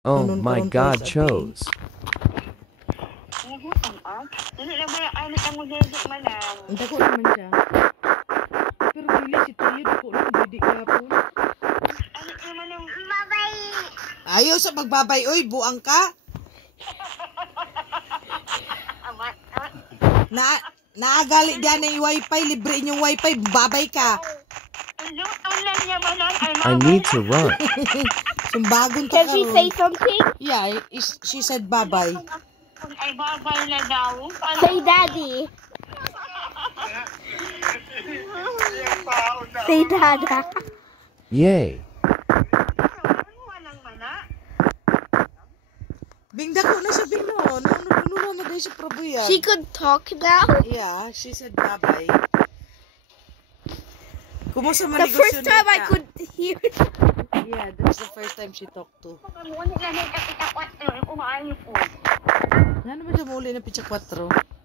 Oh my God, chose. Dako naman siya. Pero dili si Tayo dako lang didi kapon. Ayaw sa magbabay. Uy, buang ka. Naagali dyan na yung wifi. Libre yung wifi. Babay ka. I need to run. Sumbagong Can she say something? Yeah, she said bye-bye. Ay, babay na daw. Say daddy. Say dada. Yay. Bing dako na siya, Bing, no? Nuno mo dahil siya prabuyan. She could talk now? Yeah, she said bye-bye. Kumusta man The first time I could hear. Yeah, that's the first time she talked to. Ano naman siya muli na pitsa 4?